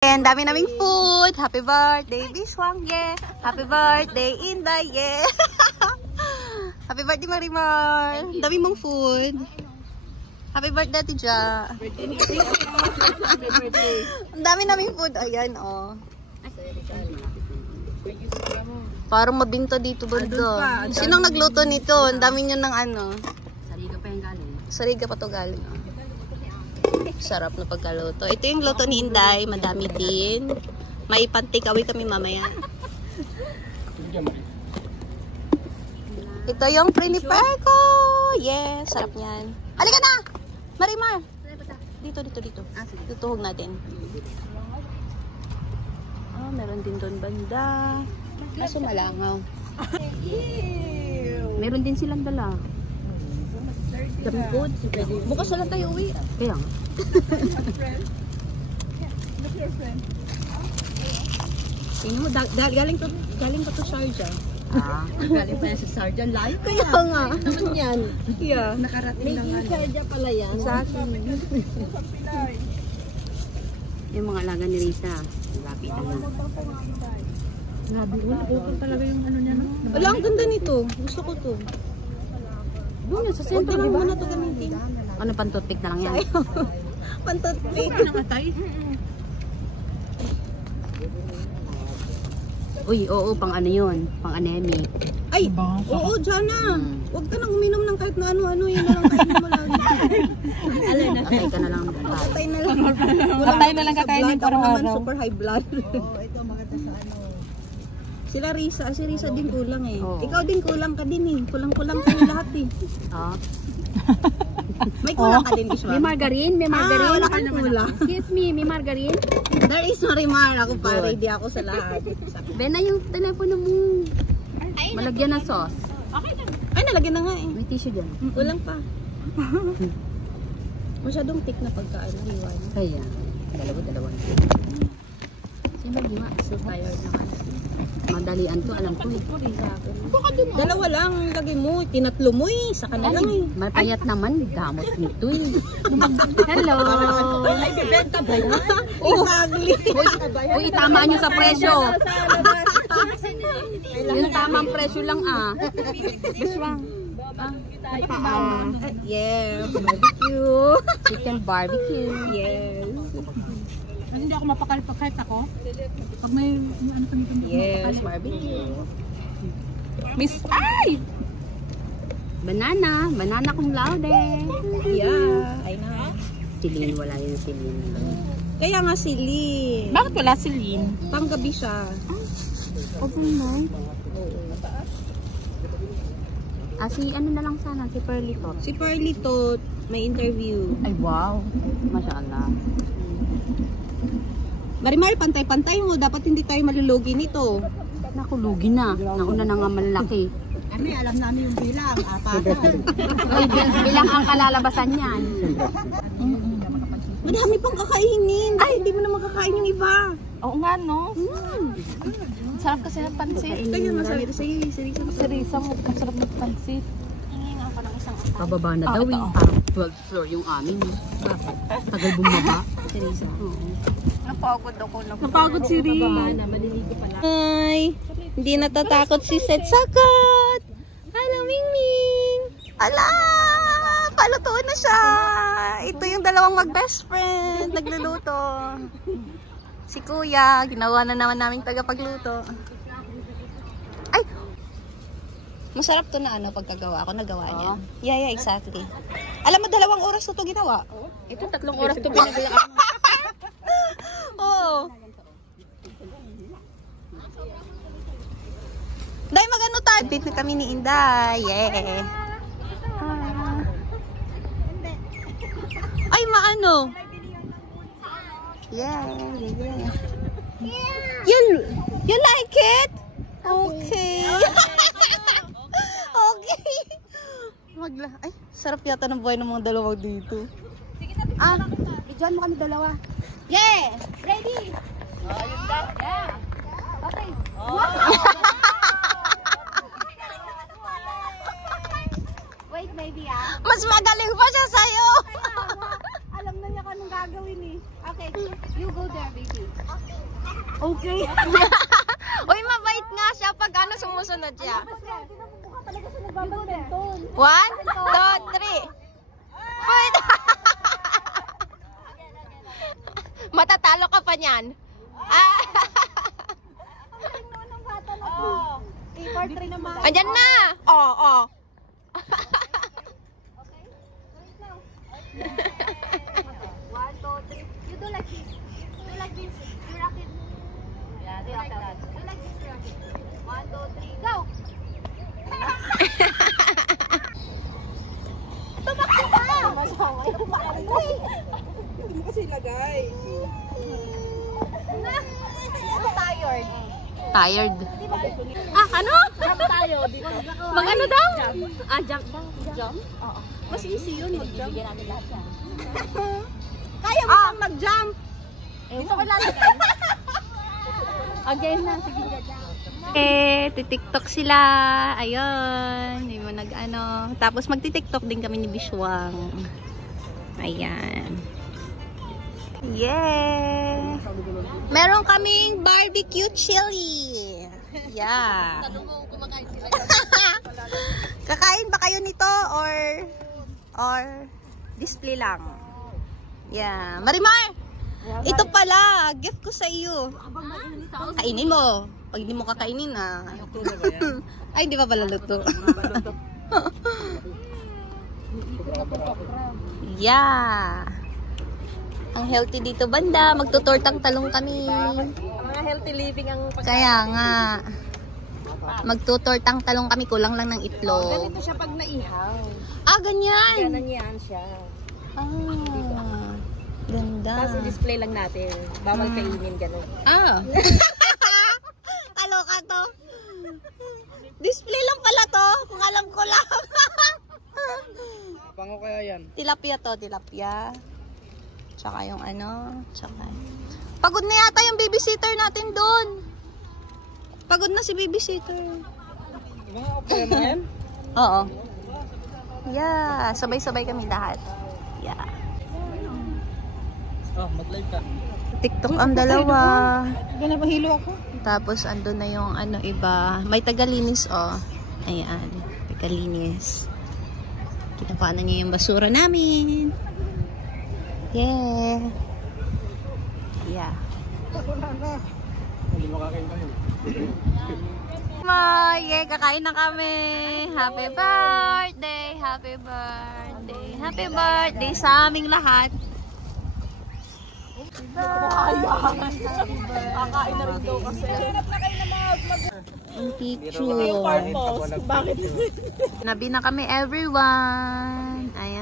And dami naming food. Happy birthday, Bishwang, yeah. Happy birthday, Inday, yeah. Happy birthday, Marimar. Dami mong food. Happy birthday, Tija. Ang dami naming food. Ayan, oh. Parang mabinto dito, banda. Sinong nagluto nito? Ang dami nyo ng ano. Sariga pa yung galing. Sariga pa to galing, oh. Sarap na pagkaluto. Ito yung luto ni Inday. Madami din. May pan-takeaway kami mamaya. Ito yung prepare ko. Yes, sarap niyan. Halika na! Marimar! Dito. Tutuhog natin. Oh, meron din doon banda. Kaso malangaw. Meron din silang dala. Dami food. Bukas na lang tayo uwi. Kaya nga. Tingnan mo, galing pa to Sharjah. Galing pa yan sa Sharjah. Layo Kaya nga. naman yan. Yeah. Nakarating lang ano. Sharjah pala yan. Sa akin. Yung mga alaga ni Risa. Lapitan na. Grabe, open talaga yung ano niya, no? Wala, ang ganda nito. Gusto ko to. Doon yan, sa sentro, Huwag diba? muna to gamitin. Ano, pantutpik na lang yan? Pantutpik. Namatay. Uy, oo, pang ano yun? Pang anemic. Ay, oo, Jana. Huwag ka nang uminom ng kahit na ano-ano. Yun na lang kainin mo lagi. Patay ka na lang. Patay na lang. Patay na lang kakainin para para naman araw. super high blood. Ito maganda sa ano. Sila Risa, si Risa din kulang eh. Oo. Ikaw din kulang ka din eh. Kulang-kulang kayo lahat eh. Oh. May kulang ka din, Ishwan. May margarine? May margarine? wala kang kulang. Excuse me, may margarine? There is Marimar. Ako pa, ready ako sa lahat. Ben na yung telepono mo. Malagyan ng sauce. Ay, nalagyan na nga eh. May tissue dyan. Kulang pa. Masyadong thick na pagkaan. Hiwan. Kaya, dalawa. Sino lima? So tired na ka. Madalian to, alam ko eh. Dalawa lang, lagay mo. Tinatlo mo eh. Sa kanila lang eh. Mapayat naman, gamot nito eh. Hello! Ay, bibenta ba yan? Oh, ugly. Uy, itamaan nyo sa presyo. Yung tamang presyo lang ah. Biswang. Yeah, barbecue. Chicken barbecue. Yes. Hindi ako mapakal kahit ako. Pag may ano pa nito. Yes, barbecue. Miss, ay! Banana cum laude. Yeah, I know. Silin, wala yung silin. Kaya nga sili. Bakit wala si Lynn? Panggabi siya. Open mo. Si ano na lang sana, si Pearly to. Si Pearly to, may interview. Ay wow, mashallah. Marimar, pantay-pantay mo. Dapat hindi tayo malulugi nito. Nakulugi na. Nauna na nga malalaki. Kami, alam namin yung bilang. Ay, bilang ang kalalabasan niyan. Madami pang kakainin. Ay, hindi mo na makakain yung iba. Oo nga, no? Sarap kasi ng pansit. Kaya masabi ko sa'yo, Si Risa, masarap ng pansit. Pababa na daw ito, eh. Parang 12th floor yung amin. Tagal bumaba. Teresa. Napagod si Risa. Ay, hindi natatakot si Seth Sakot. Hello, Mingming. Ala, palutuin na siya. Ito yung dalawang mag-best friend. Nagluluto. Si Kuya, ginawa na naman namin tagapagluto. Ay, masarap to na ano pagkagawa. Ako nagawa niya. Yeah, exactly. Alam mo, 2 oras to ginawa. Ito 3 oras to pinagalaan. Oo. Dahil magano tayo. Date na kami ni Inday. Yeah. Ay, maano? Yeah. You like it? Okay. Okay. Ay, sarap yata ng buhay ng mga dalawa dito. Diyan mo kami dalawa. Yeah! Ready? Yeah. Okay. Wait, baby ah. Mas magaling pa siya sa'yo. Alam na niya kung anong gagawin eh. Okay, you go there, baby. Okay. Uy, mabait nga siya pag ano sumusunod siya. Talaga siya nagbabadminton. 1, 2, 3. Wait. Matatalo ka pa niyan. Andyan na. Oh. One, two, three. You do like this. Do like this. You rock it. Yeah, do like that. Do like this. You rock it. 1, 2, 3, go. Tumakbo ka! Hindi kasi ilagay. Tired. Tired. Ano? Jump tayo. Mag-ano daw? Jump daw. Jump? Oo. Mas easy yun mag-jump. Bibigyan natin lahat yan. Kaya mo pang mag-jump. Gusto ko lalagay. Again na. Sige, jump. TikTok sila. Ayun. Hindi mo nag-ano. Tapos magti-TikTok din kami ni Bishwang. Ayan. Yeah. Meron kaming barbecue chili. Yeah. Kakain ba kayo nito or display lang? Yeah. Marimar! Ito pala, gift ko sa iyo. Kainin mo. Pag hindi mo kakainin ay, hindi pa pala luto. Yeah. Ang healthy dito banda. Magtutortang talong kami. Mga healthy living ang Kaya nga. Magtutortang talong kami. Kulang lang ng itlog. ganito siya pag naihaw. Ganyan. Ganan yan siya. Ganda. Tapos i-display lang natin. Bawal kainin gano'n. Kaloka to. Display lang pala to. Kung alam ko lang. Pango kaya yan? Tilapia to. Tilapia. Tsaka yung ano. Tsaka. Pagod na yata yung babysitter natin doon. Pagod na si babysitter. Mga opera mo yan? Oo. Yeah. Sabay-sabay kami lahat. Yeah. Oh, mag-live ka. TikTok ang dalawa. Doon na mahilo ako. Tapos andun na yung ano iba. May tagalinis oh. Ayan. Tagalinis. Kinapaanan niya yung basura namin. Yeah. Yeah. Hindi makakain tayo. Yeah, kakain na kami. Happy birthday. Happy birthday. Happy birthday sa aming lahat. Kakain na rin daw kasi. Ang picture. Bakit? Nabi na kami everyone. Ayan.